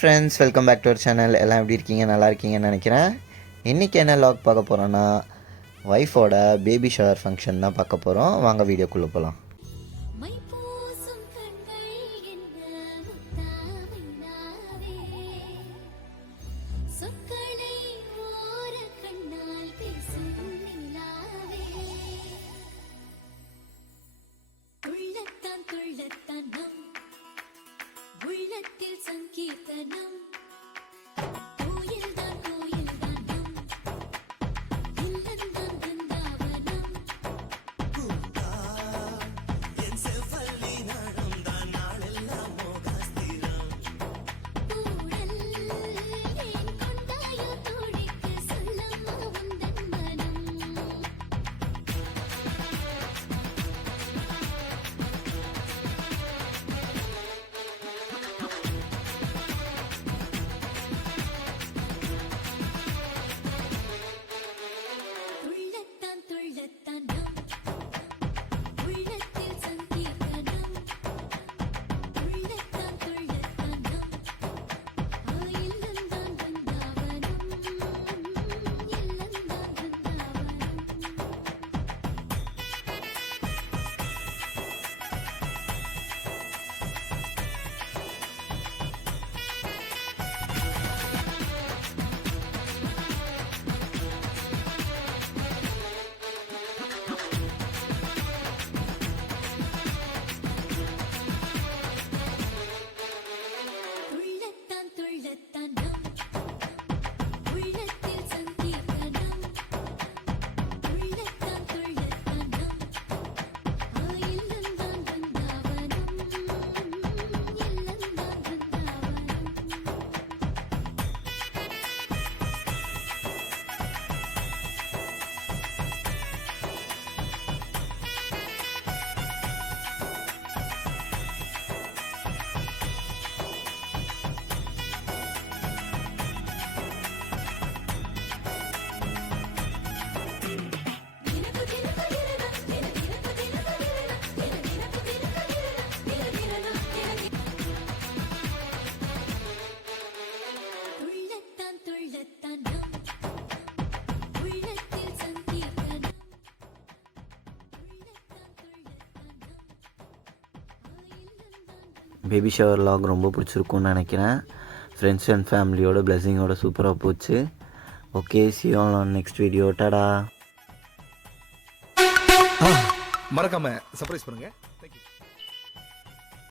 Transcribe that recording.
Friends, welcome back to our channel. எல்லாம் எப்படி இருக்கீங்க? நல்லா இருக்கீங்கன்னு நினைக்கிறேன். இன்றைக்கி என்ன லாக் பார்க்க போகிறோன்னா, ஒய்ஃபோட பேபி ஷவர் ஃபங்க்ஷன் தான் பார்க்க போகிறோம். வாங்க வீடியோக்குள்ளே போகலாம். சங்கீர்த்தனம் பேபி ஷவர் லாக் ரொம்ப பிடிச்சிருக்குன்னு நினைக்கிறேன். ஃப்ரெண்ட்ஸ் அண்ட் ஃபேமிலியோட பிளெஸிங்கோட சூப்பராக போச்சு. Okay, see you all on next video. Tata. மறக்காம சர்ப்ரைஸ் பண்ணுங்க. Thank you.